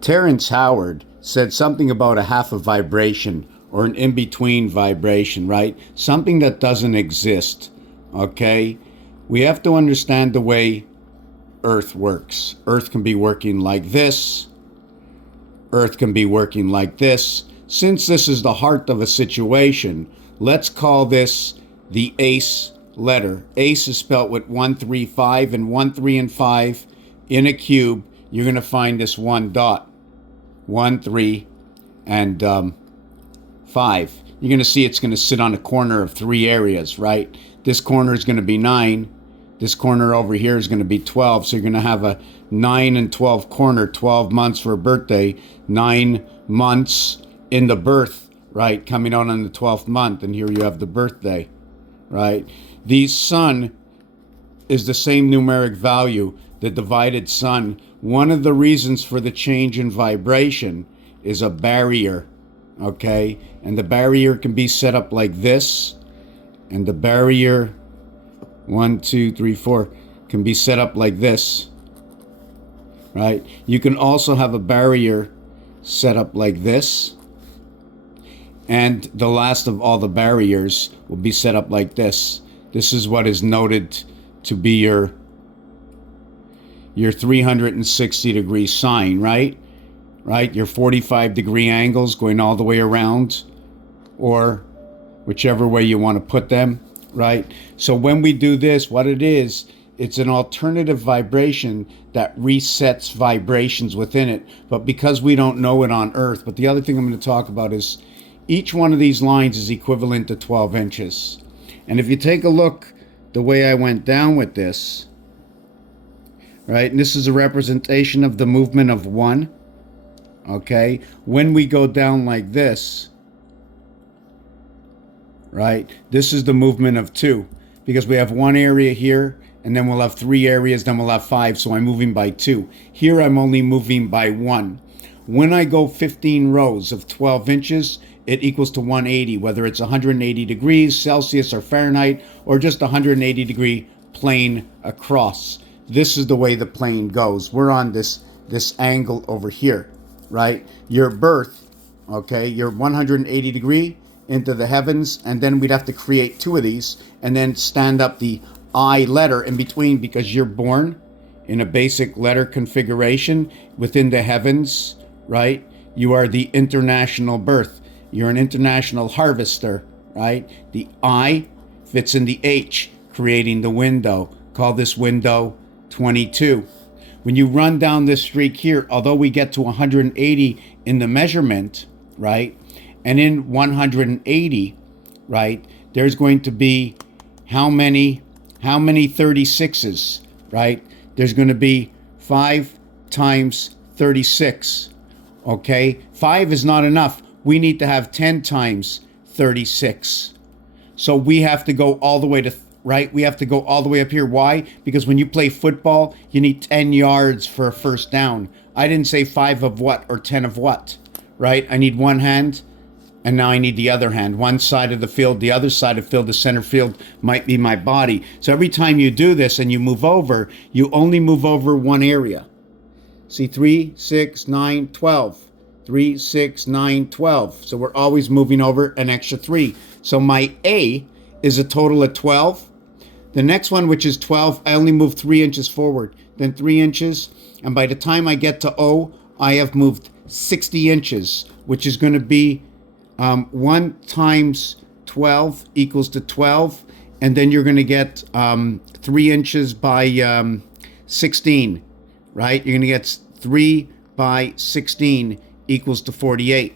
Terrence Howard said something about a half a vibration or an in between vibration, right? Something that doesn't exist. Okay? We have to understand the way Earth works. Earth can be working like this, Earth can be working like this. Since this is the heart of a situation, let's call this the ACE letter. ACE is spelled with 1, 3, 5, and 1, 3, and 5 in a cube. You're going to find this one dot. 1, 3, and 5. You're going to see it's going to sit on a corner of 3 areas, right? This corner is going to be 9. This corner over here is going to be 12. So you're going to have a 9 and 12 corner, 12 months for a birthday, 9 months in the birth, right? Coming out on the 12th month. And here you have the birthday, right? The sun is the same numeric value, the divided sun. One of the reasons for the change in vibration is a barrier, okay? And the barrier can be set up like this. And the barrier, 1, 2, 3, 4, can be set up like this, right? You can also have a barrier set up like this. And the last of all the barriers will be set up like this. This is what is noted to be your 360 degree sine, right? Right? Your 45 degree angles going all the way around, or whichever way you want to put them, right? So when we do this, what it is, it's an alternative vibration that resets vibrations within it. But because we don't know it on Earth, but the other thing I'm going to talk about is each one of these lines is equivalent to 12 inches. And if you take a look the way I went down with this, right, and this is a representation of the movement of 1, okay? When we go down like this, right, this is the movement of 2, because we have 1 area here, and then we'll have 3 areas, then we'll have 5, so I'm moving by 2. Here I'm only moving by 1. When I go 15 rows of 12 inches, it equals to 180, whether it's 180 degrees Celsius or Fahrenheit, or just 180 degree plane across. This is the way the plane goes. We're on this angle over here, right? Your birth, okay, you're 180 degree into the heavens, and then we'd have to create 2 of these and then stand up the I letter in between, because you're born in a basic letter configuration within the heavens, right? You are the international birth. You're an international harvester, right? The I fits in the H, creating the window. Call this window 22. When you run down this streak here, although we get to 180 in the measurement, right? And in 180, right, there's going to be how many 36s, right? There's going to be 5 times 36, okay? 5 is not enough. We need to have 10 times 36. So we have to go all the way to, right? We have to go all the way up here. Why? Because when you play football, you need 10 yards for a first down. I didn't say 5 of what or 10 of what, right? I need one hand, and now I need the other hand. One side of the field, the other side of the field, the center field might be my body. So every time you do this and you move over, you only move over one area. See, 3, 6, 9, 12. 3, 6, 9, 12. So we're always moving over an extra 3. So my A is a total of 12. The next one, which is 12, I only move 3 inches forward, then 3 inches. And by the time I get to O, I have moved 60 inches, which is going to be 1 times 12 equals to 12. And then you're going to get 3 inches by 16, right? You're going to get 3 by 16 equals to 48.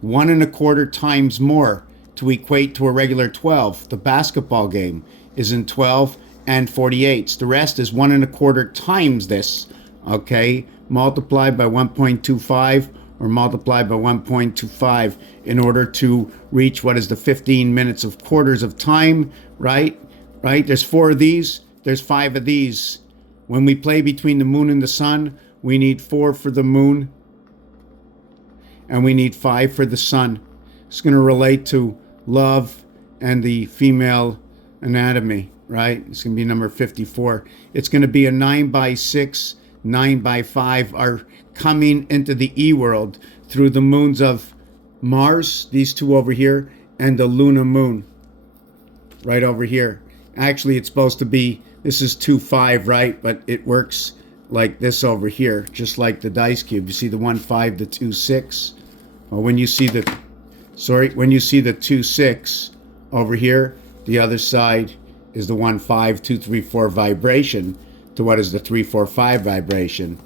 1 1/4 times more to equate to a regular 12. The basketball game is in 12 and 48. The rest is 1 1/4 times this, okay? Multiplied by 1.25 or multiplied by 1.25 in order to reach what is the 15 minutes of quarters of time, right? Right? There's 4 of these. There's 5 of these. When we play between the moon and the sun, we need 4 for the moon, and we need 5 for the sun. It's going to relate to love and the female anatomy, right? It's going to be number 54. It's going to be a 9 by 6 9 by 5 are coming into the E world through the moons of Mars, these two over here, and the Luna moon right over here. Actually, it's supposed to be, this is 2, 5, right? But it works like this over here, just like the dice cube. You see the 1, 5, the 2, 6. Well, when you see the 2, 6 over here, the other side is the 1, 5, 2, 3, 4 vibration to what is the 3, 4, 5 vibration,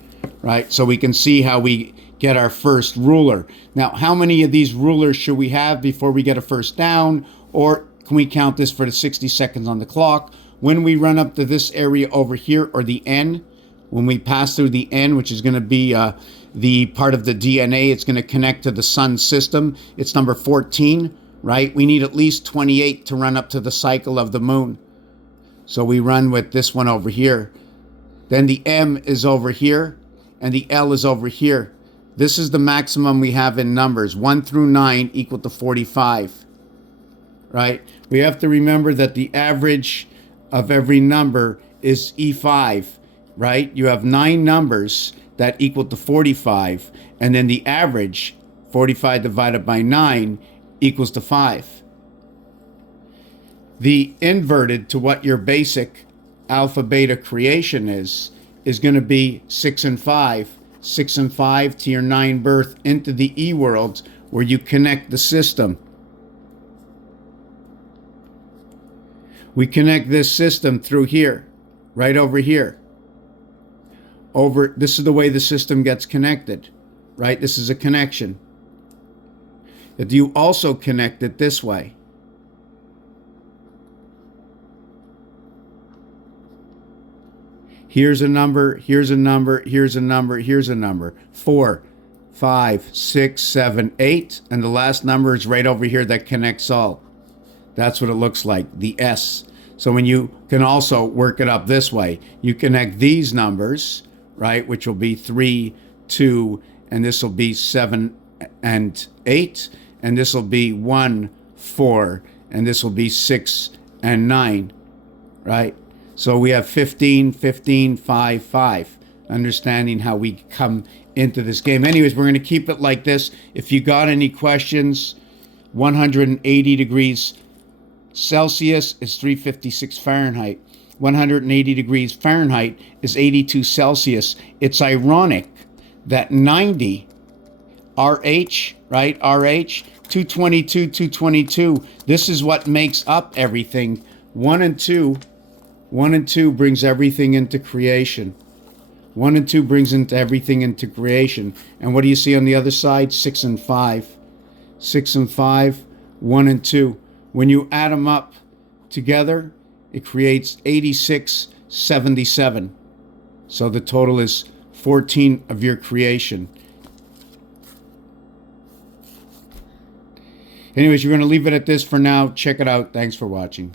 right? So we can see how we get our first ruler. Now, how many of these rulers should we have before we get a first down? Or can we count this for the 60 seconds on the clock? When we run up to this area over here, or the N, when we pass through the N, which is going to be the part of the DNA, it's going to connect to the sun system. It's number 14, right? We need at least 28 to run up to the cycle of the moon. So we run with this one over here. Then the M is over here, and the L is over here. This is the maximum we have in numbers. 1 through 9 equal to 45, right? We have to remember that the average of every number is E5, right? You have 9 numbers that equal to 45, and then the average, 45 divided by 9, equals to 5. The inverted to what your basic alpha beta creation is going to be 6 and 5. 6 and 5 to your 9 birth into the E worlds, where you connect the system. We connect this system through here, right over here. This is the way the system gets connected, right? This is a connection. But you also connect it this way. Here's a number, here's a number, here's a number, here's a number. 4, 5, 6, 7, 8. And the last number is right over here that connects all. That's what it looks like, the S. So when you can also work it up this way, you connect these numbers, right, which will be 3, 2, and this will be 7 and 8. And this will be 1, 4, and this will be 6 and 9, right? So we have 15, 15, 5, 5, understanding how we come into this game. Anyways, we're going to keep it like this. If you got any questions, 180 degrees Celsius is 356 Fahrenheit. 180 degrees Fahrenheit is 82 Celsius. It's ironic that 90 RH, right? RH, 222, 222. This is what makes up everything. 1 and 2 brings everything into creation. 1 and 2 brings everything into creation. And what do you see on the other side? 6 and 5. 6 and 5, 1 and 2. When you add them up together, it creates 8677. So the total is 14 of your creation. Anyways, you're going to leave it at this for now. Check it out. Thanks for watching.